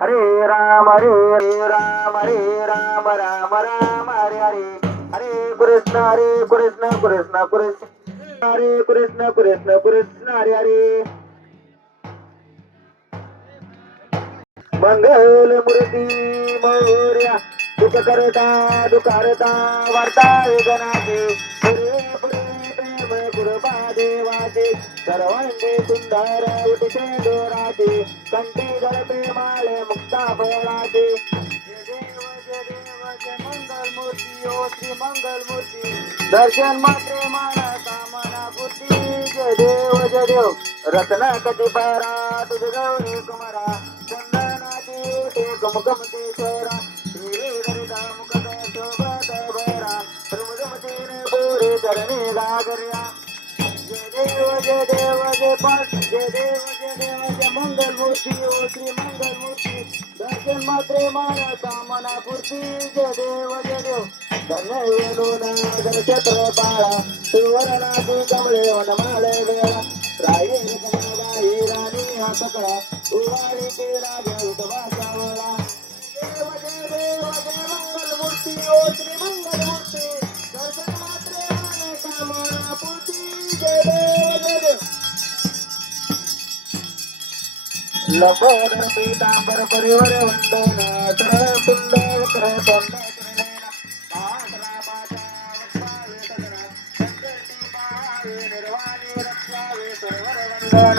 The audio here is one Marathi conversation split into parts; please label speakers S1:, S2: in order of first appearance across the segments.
S1: हरे राम हरे राम हरे राम राम राम हरे हरे। हरे कृष्ण हरे कृष्ण कृष्ण कृष्ण। हरे कृष्ण कृष्ण कृष्ण हरे हरे। मंगल मूर्ती मौर्या दुख करता दुखारता वार्ता गणाचे देवाचे सर्वांगी सुंदर उठते डोराचे कंठी गळते माळे मुक्ता फळाचे जय देव जय देव जय मंगल मूर्ती ओ श्री मंगल मूर्ती दर्शन मात्रे माना कामना पूर्ती जय देव जय देव रत्न कधी पारा तुझ गौरी कुमारा चंदनाची उठे कुमकुमती शोरा हिरे गरिता देव जय देव जय पाठ जय देव जय देव जय मंगल मूर्ती ओ श्री मंगल मूर्ती दर्शन मात्रे माना कामना पूर्ती जय देव जय देव धन्य वेणून नक्षत्र पाळा सुवर्णाची कमळे वनमाळे वेळा राये रकमाबाई राणी हा सकळा उवारी ते राजा उठवा सावळा देव जय देव जय मंगल मूर्ती ओ श्री मंगल లబోర పీతాంబర పరివర ఉండోన తరపుండ ఒకరోటొండ నిర్వాణి రత్వావే సర్వర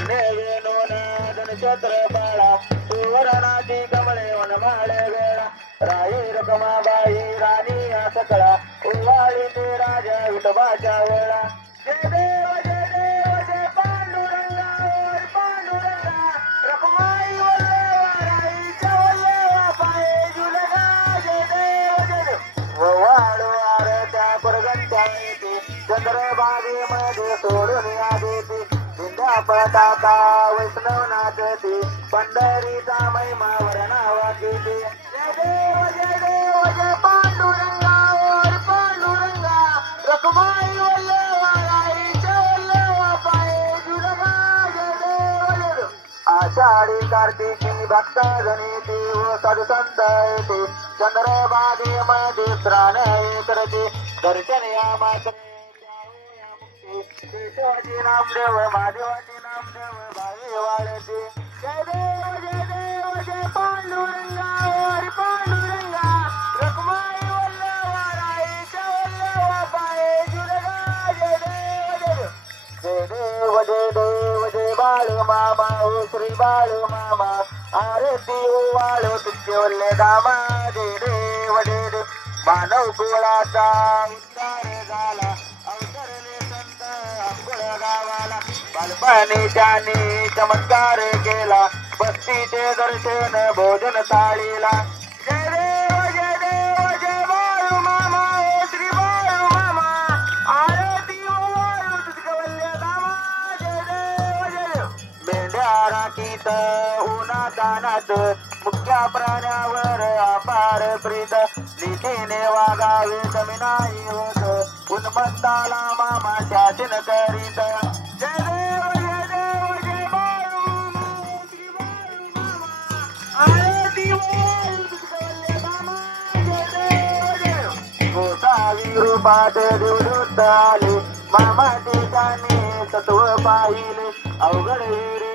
S1: देव धन्य वेणून धनछत्र सुवर्णाची कमळे वनमाळे वेळा राई रकमाबाई राणी या सकळा उवाळी ते राजा विठोबाच्या वेळा. विंध्या वैष्णव नाचते पंढरीचा महिमा वर्णावा घेते जय देव जय देव जय पांडुरंगा ओर पांडुरंगा रखमाई वल्लवाराईच्या वल्लवा पाये जुलगा जय देव जय देव. आषाढी कार्तिकी भक्त जनिती व साधू संत येते. चंद्रभागेमध्ये स्नान करते. दर्शन या मात्र केशवाची नामदेव मामा ओ श्री बाळू मामा. आरती ओ वाळू तुझे वल्ले दामा. जय देव जय देव. मानव कुळाचा उद्धार झाला. अवसरले संत अंकुळ गावाला. बालपणी त्याने चमत्कार केला. बस्तीचे दर्शन भोजन थाळीला जय देव जय देव जय बाळू मामा श्री मामा. आरती वाळू दामा जय देव जय देव. मेंढ्या राखीत उन्हा तानात मुख्या प्राण्यावर अपार प्रीत. नीतीने वागावे कमी नाही होत. उन्मत्ताला मामा शासन करीत. गोसावी रूपात आले मामा ठिकाणी सत्व पाहिले. अवघड विहिरीचे